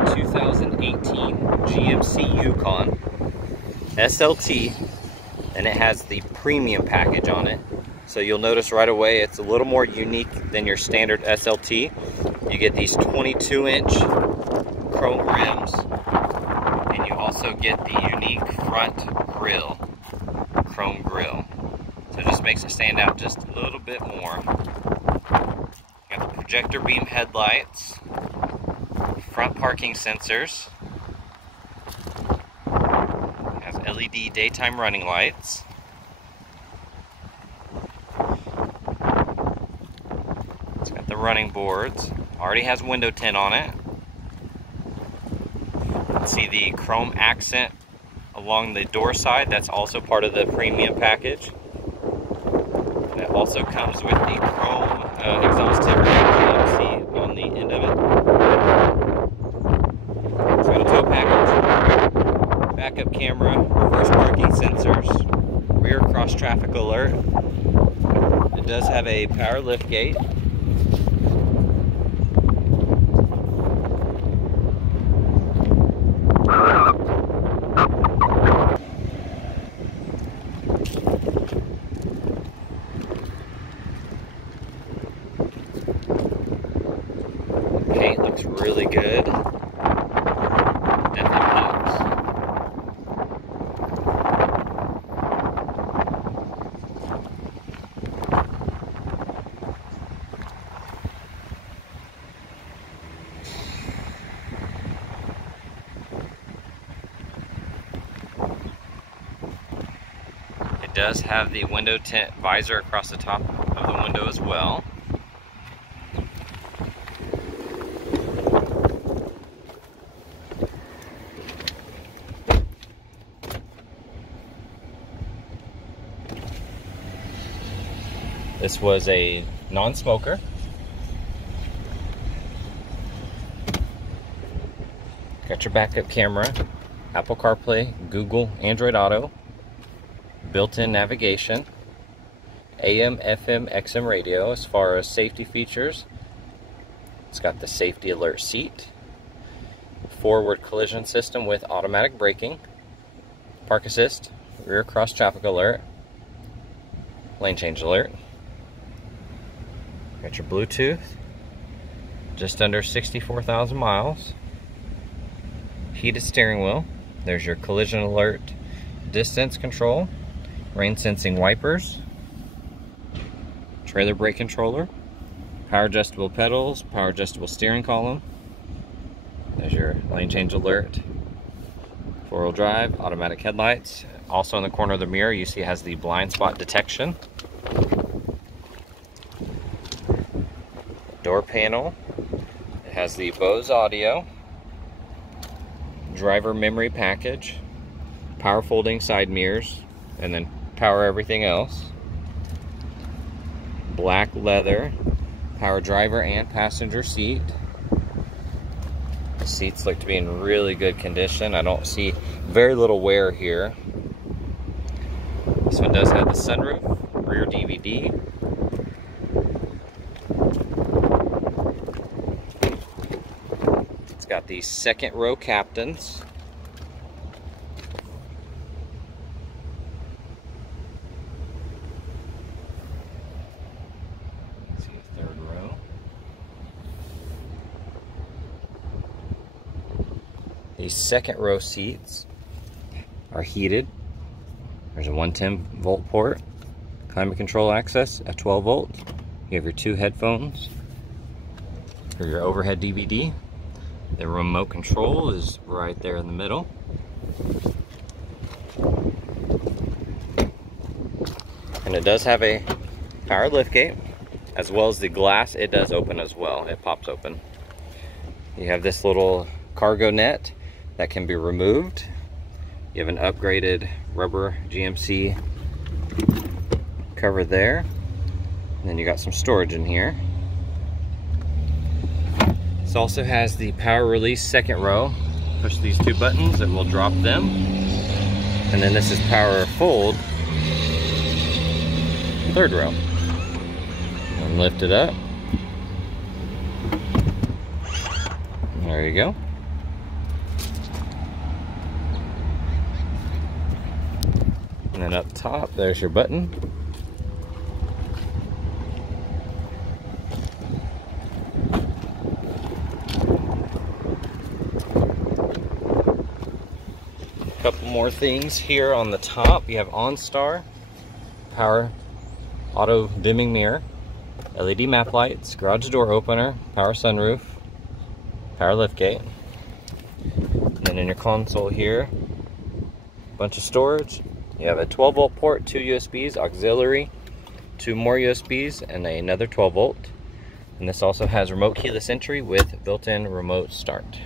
a 2018 GMC Yukon SLT, and it has the premium package on it. So you'll notice right away it's a little more unique than your standard SLT. You get these 22-inch chrome rims, and you also get the unique front grille, chrome grille. So it just makes it stand out just a little bit more. You got the projector beam headlights, front parking sensors, it has LED daytime running lights, it's got the running boards, already has window tint on it. You can see the chrome accent along the door side, that's also part of the premium package. And it also comes with the chrome exhaust tip you can see on the end of it. It's got a tow package, backup camera, reverse parking sensors, rear cross traffic alert. It does have a power lift gate. Paint looks really good. Definitely pops. It does have the window tint visor across the top of the window as well. This was a non-smoker. Got your backup camera, Apple CarPlay, Google, Android Auto, built-in navigation, AM, FM, XM radio. As far as safety features, it's got the safety alert seat, forward collision system with automatic braking, park assist, rear cross traffic alert, lane change alert. Got your Bluetooth, just under 64,000 miles. Heated steering wheel. There's your collision alert, distance control, rain sensing wipers, trailer brake controller, power adjustable pedals, power adjustable steering column. There's your lane change alert, four-wheel drive, automatic headlights. Also in the corner of the mirror you see it has the blind spot detection. Door panel, it has the Bose audio, driver memory package, power folding side mirrors, and then power everything else. Black leather, power driver and passenger seat. The seats look to be in really good condition. I don't see very little wear here. This one does have the sunroof, rear DVD. Got the second row captains. Let's see the third row. These second row seats are heated. There's a 110 volt port, climate control access at 12 volts. You have your two headphones for your overhead DVD. The remote control is right there in the middle. And it does have a power liftgate, as well as the glass. It does open as well. It pops open. You have this little cargo net that can be removed. You have an upgraded rubber GMC cover there. And then you got some storage in here. This also has the power release second row. Push these two buttons, it will drop them. And then this is power fold third row. And lift it up. There you go. And then up top, there's your button. A couple more things here on the top. You have OnStar, power auto dimming mirror, LED map lights, garage door opener, power sunroof, power liftgate. And then in your console here, bunch of storage. You have a 12-volt port, 2 USBs, auxiliary, 2 more USBs, and another 12-volt. And this also has remote keyless entry with built-in remote start.